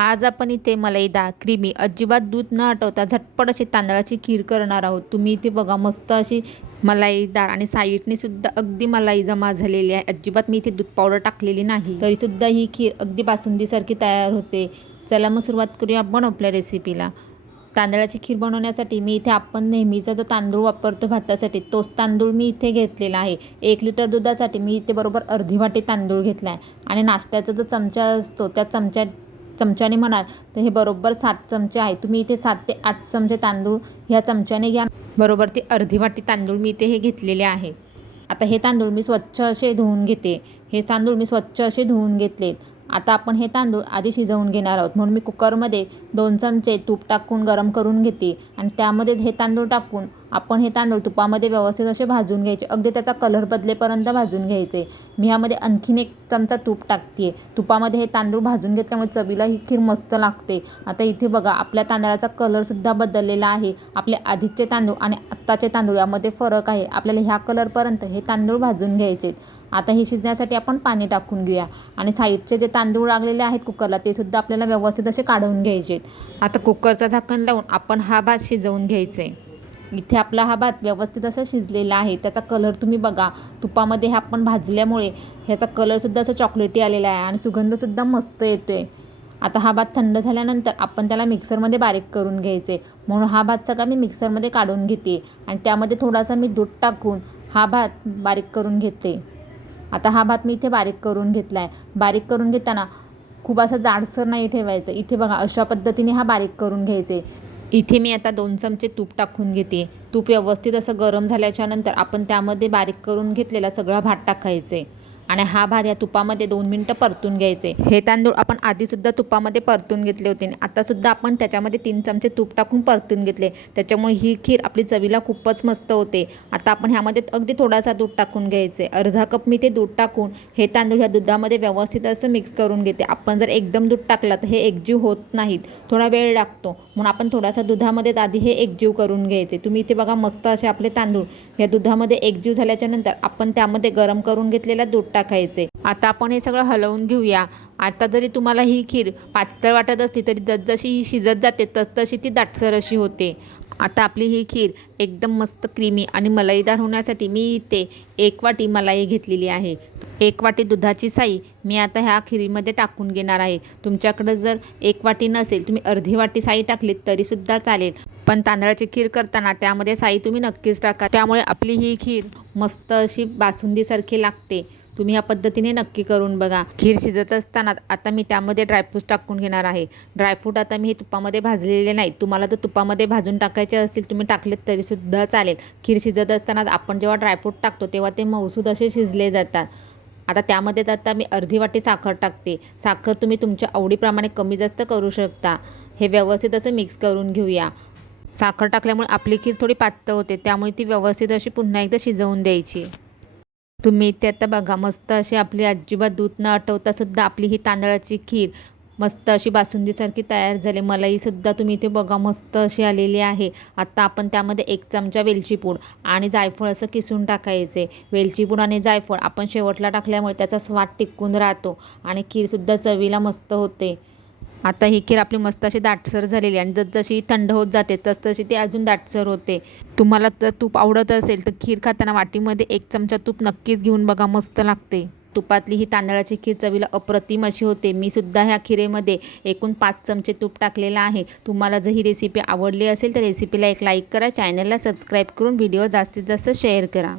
आज आपण इथे मलईदार क्रीमी अजिबात दूध न आटवता झटपट अशी तांदळाची खीर करणार आहोत. तुम्ही इथे बघा मस्त अशी मलाईदार आणि साईटनेसुद्धा अगदी मलाई जमा झालेली आहे. अजिबात मी इथे दूध पावडर टाकलेली नाही. तरीसुद्धा ही खीर अगदी बासुंदीसारखी तयार होते. चला मग सुरुवात करूया आपण आपल्या रेसिपीला तांदळाची खीर बनवण्यासाठी मी इथे आपण नेहमीचा जो तांदूळ वापरतो भातासाठी तोच तांदूळ मी इथे घेतलेला आहे. एक लिटर दुधासाठी मी इथे बरोबर अर्धी वाटी तांदूळ घेतला आहे आणि नाश्त्याचा जो चमचा असतो त्या चमच्या चमच्याने म्हणाल तर हे बरोबर सात चमचे आहे तुम्ही इथे सात ते आठ चमचे तांदूळ ह्या चमच्याने घ्या. बरोबर ते अर्धी वाटी तांदूळ मी इथे हे घेतलेले आहे. आता हे तांदूळ मी स्वच्छ असे धुवून घेते. हे तांदूळ मी स्वच्छ असे धुवून घेतलेत. आता आपण हे तांदूळ आधी शिजवून घेणार आहोत. म्हणून मी कुकरमध्ये दोन चमचे तूप टाकून गरम करून घेते आणि त्यामध्ये हे तांदूळ टाकून आपण हे तांदूळ तुपामध्ये व्यवस्थित असे भाजून घ्यायचे. अगदी त्याचा कलर बदलेपर्यंत भाजून घ्यायचे. मी ह्यामध्ये आणखीन एक चमचा तूप टाकते. तुपामध्ये हे तांदूळ भाजून घेतल्यामुळे चवीला ही खीर मस्त लागते. आता इथे बघा आपल्या तांदळाचा कलरसुद्धा बदललेला आहे. आपले आधीचे तांदूळ आणि आत्ताचे तांदूळ यामध्ये फरक आहे. आपल्याला ह्या कलरपर्यंत हे तांदूळ भाजून घ्यायचे आता हे शिजण्यासाठी आपण पाणी टाकून घेऊया. आणि साईडचे जे तांदूळ लागलेले आहेत कुकरला ते सुद्धा आपल्याला व्यवस्थित असे काढून घ्यायचे आता कुकरचा झाकण लावून आपण हा भात शिजवून घ्यायचे. इथे आपला हा भात व्यवस्थित असा शिजलेला आहे. त्याचा कलर तुम्ही बघा. तुपामध्ये हे आपण भाजल्यामुळे ह्याचा कलरसुद्धा असं चॉकलेटी आलेला आहे आणि सुगंधसुद्धा मस्त येतो आहे आता हा भात थंड झाल्यानंतर आपण त्याला मिक्सरमध्ये बारीक करून घ्यायचे. म्हणून हा भात सगळा मी मिक्सरमध्ये काढून घेते. आणि त्यामध्ये थोडासा मी दूध टाकून हा भात बारीक करून घेते. आता हा भात मी इथे बारीक करून घेतला आहे बारीक करून घेताना खूप असं जाडसर नाही ठेवायचं. इथे बघा अशा पद्धतीने हा बारीक करून घ्यायचे. इथे मी आता दोन चमचे तूप टाकून घेते. तूप व्यवस्थित असं गरम झाल्याच्यानंतर आपण त्यामध्ये बारीक करून घेतलेला सगळा भात टाकायचे. आणि हा भात या तुपामध्ये दोन मिनटं परतून घ्यायचे. हे तांदूळ आपण आधीसुद्धा तुपामध्ये परतून घेतले होते आणि आतासुद्धा आपण त्याच्यामध्ये तीन चमचे तूप टाकून परतून घेतले. त्याच्यामुळे ही खीर आपली चवीला खूपच मस्त होते. आता आपण ह्यामध्ये अगदी थोडासा दूध टाकून घ्यायचे. अर्धा कप मी ते दूध टाकून हे तांदूळ ह्या दुधामध्ये व्यवस्थित असं मिक्स करून घेते. आपण जर एकदम दूध टाकलं तर हे एकजीव होत नाहीत. थोडा वेळ लागतो. म्हणून आपण थोडासा दुधामध्ये आधी हे एकजीव करून घ्यायचे. तुम्ही इथे बघा मस्त असे आपले तांदूळ ह्या दुधामध्ये एकजीव झाल्याच्यानंतर आपण त्यामध्ये गरम करून घेतलेला दूध टाक टाकायचे. आता आपण हे सगळं हलवून घेऊया. आता जरी तुम्हाला ही खीर पातळ वाटत असली तरी जसजशी ही शिजत जाते तसतशी ती दाटसर अशी होते. आता आपली ही खीर एकदम मस्त क्रीमी आणि मलईदार होण्यासाठी मी इथे एक वाटी मलाई घेतलेली आहे. एक वाटी दुधाची साई मी आता ह्या खिरीमध्ये टाकून घेणार आहे. तुमच्याकडं जर एक वाटी नसेल तुम्ही अर्धी वाटी साई टाकलीत तरीसुद्धा चालेल. पण तांदळाची खीर करताना त्यामध्ये साई तुम्ही नक्कीच टाका. त्यामुळे आपली ही खीर मस्त अशी बासुंदीसारखी लागते. तुम्ही ह्या पद्धतीने नक्की करून बघा. खीर शिजत असताना आता मी त्यामध्ये ड्रायफ्रूट टाकून घेणार आहे. ड्रायफ्रूट आता मी हे तुपामध्ये भाजलेले नाही. तुम्हाला तर तुपामध्ये भाजून टाकायचे असतील तुम्ही टाकलेत तरीसुद्धा चालेल. खीर शिजत असताना आपण जेव्हा ड्रायफ्रूट टाकतो तेव्हा ते मऊसूद असे शिजले जातात. आता त्यामध्ये आता मी अर्धी वाटी साखर टाकते. साखर तुम्ही तुमच्या आवडीप्रमाणे कमी जास्त करू शकता. हे व्यवस्थित असं मिक्स करून घेऊया. साखर टाकल्यामुळे आपली खीर थोडी पातळ होते. त्यामुळे ती व्यवस्थित अशी पुन्हा एकदा शिजवून द्यायची. तुम्ही ते आता बघा मस्त अशी आपली अजिबात दूध न आटवता सुद्धा आपली ही तांदळाची खीर मस्त अशी बासुंदीसारखी तयार झाली. मलाईसुद्धा तुम्ही इथे बघा मस्त अशी आलेली आहे. आता आपण त्यामध्ये एक चमचा वेलचीपूड आणि जायफळ असं किसून टाकायचे. वेलचीपूड आणि जायफळ आपण शेवटला टाकल्यामुळे त्याचा स्वाद टिकून राहतो आणि खीरसुद्धा चवीला मस्त होते. आता ही खीर आपली मस्त अशी दाटसर झालेली आणि जसजशी थंड होत जाते तसतशी ती अजून दाटसर होते. तुम्हाला तर तूप आवडत असेल तर खीर खाताना वाटीमध्ये एक चमचा तूप नक्कीच घेऊन बघा मस्त लागते. तुपातली ही तांदळाची खीर चवीला अप्रतिम अशी होते. मी सुद्धा ह्या खिरेमध्ये एकूण पाच चमचे तूप टाकलेलं आहे. तुम्हाला जर ही रेसिपी आवडली असेल तर रेसिपीला एक लाईक करा. चॅनलला सबस्क्राईब करून व्हिडिओ जास्तीत जास्त शेअर करा.